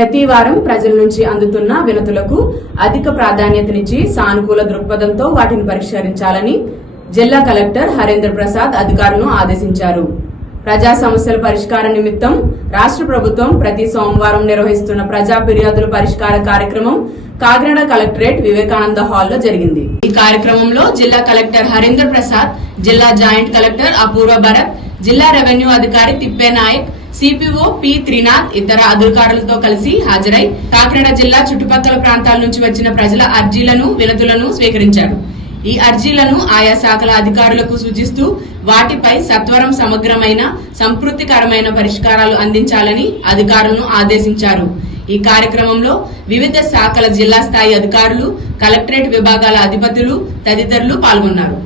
ప్రతి వారం ప్రజల నుంచి అందుతున్న వినతులకు అధిక ప్రాధాన్యతనిచ్చి సానుకూల దృక్పథంతో వాటిని పరిష్కరించాలని జిల్లా కలెక్టర్ హరేంద్ర ప్రసాద్ అధికారులను ఆదేశించారు. ప్రజా సమస్యల పరిష్కార నిమిత్తం రాష్ట్ర ప్రభుత్వం ప్రతి సోమవారం నిర్వహిస్తున్న ప్రజా ఫిర్యాదుల పరిష్కార కార్యక్రమం కాకినాడ కలెక్టరేట్ వివేకానంద హాల్లో జరిగింది. ఈ కార్యక్రమంలో జిల్లా కలెక్టర్ హరేంద్ర ప్రసాద్, జిల్లా జాయింట్ కలెక్టర్ అపూర్వ భరత్, జిల్లా రెవెన్యూ అధికారి తిప్పేనాయక్, సిపిఓ పి త్రినాథ్ ఇతర అధికారులతో కలిసి హాజరై కాకినాడ జిల్లా చుట్టుపక్కల ప్రాంతాల నుంచి వచ్చిన ప్రజల అర్జీలను, వినతులను స్వీకరించారు. ఈ అర్జీలను ఆయా శాఖల అధికారులకు సూచిస్తూ వాటిపై సత్వరం సమగ్రమైన, సంతృప్తికరమైన పరిష్కారాలు అందించాలని అధికారులను ఆదేశించారు. ఈ కార్యక్రమంలో వివిధ శాఖల జిల్లా స్థాయి అధికారులు, కలెక్టరేట్ విభాగాల అధిపతులు తదితరులు పాల్గొన్నారు.